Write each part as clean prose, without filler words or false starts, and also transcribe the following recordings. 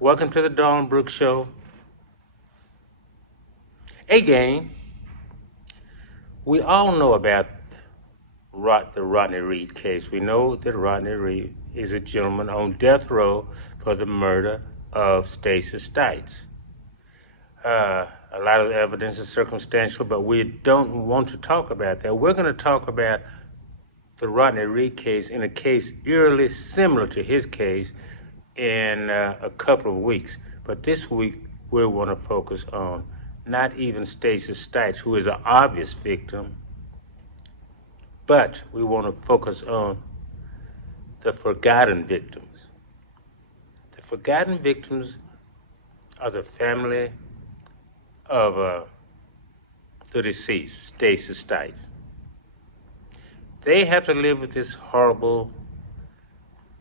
Welcome to the Dawn Brooks Show. Again, we all know about the Rodney Reed case. We know that Rodney Reed is a gentleman on death row for the murder of Stacey Stites. A lot of the evidence is circumstantial, but we don't want to talk about that. We're going to talk about the Rodney Reed case in a case eerily similar to his case in a couple of weeks. But this week, we want to focus on not even Stacey Stites, who is an obvious victim, but we want to focus on the forgotten victims. The forgotten victims are the family of the deceased, Stacey Stites. They have to live with this horrible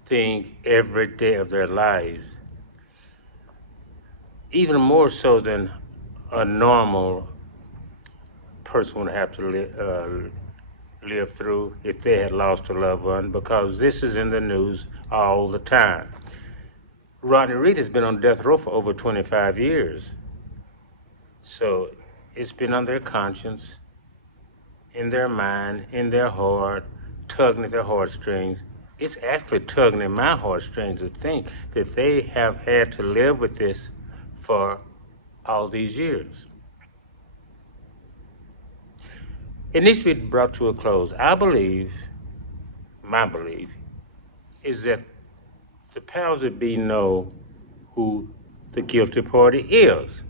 thing every day of their lives, even more so than a normal person would have to live through if they had lost a loved one, because this is in the news all the time. Rodney Reed has been on death row for over 25 years. So it's been on their conscience, in their mind, in their heart, tugging at their heartstrings. It's actually tugging at my heartstrings to think that they have had to live with this for all these years. It needs to be brought to a close. My belief is that the powers that be know who the guilty party is.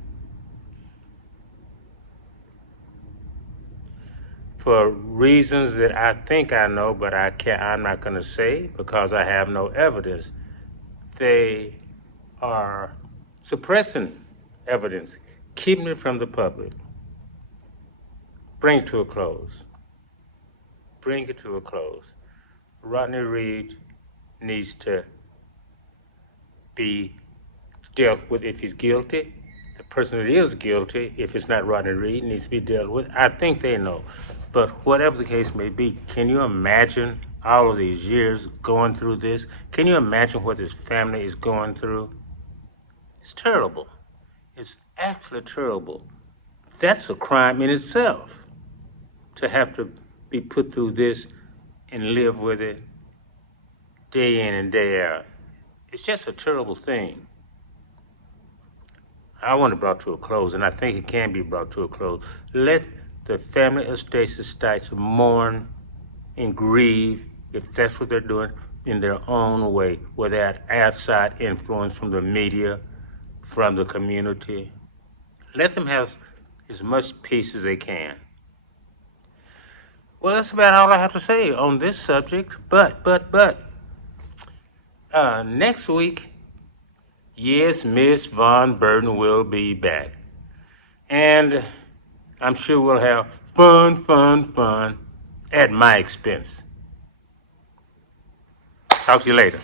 For reasons that I think I know, but I'm not going to say because I have no evidence. They are suppressing evidence, keeping it from the public. Bring it to a close. Bring it to a close. Rodney Reed needs to be dealt with if he's guilty. The person that is guilty, if it's not Rodney Reed, needs to be dealt with. I think they know. But whatever the case may be, can you imagine all of these years going through this? Can you imagine what this family is going through? It's terrible. It's actually terrible. That's a crime in itself, to have to be put through this and live with it day in and day out. It's just a terrible thing. I want it brought to a close, and I think it can be brought to a close. Let the family of Stacey Stites mourn and grieve, if that's what they're doing, in their own way, without outside influence from the media, from the community. Let them have as much peace as they can. Well, that's about all I have to say on this subject. But, next week, yes, Miss Von Burden will be back. And I'm sure we'll have fun at my expense. Talk to you later.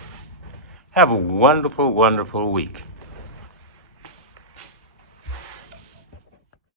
Have a wonderful week.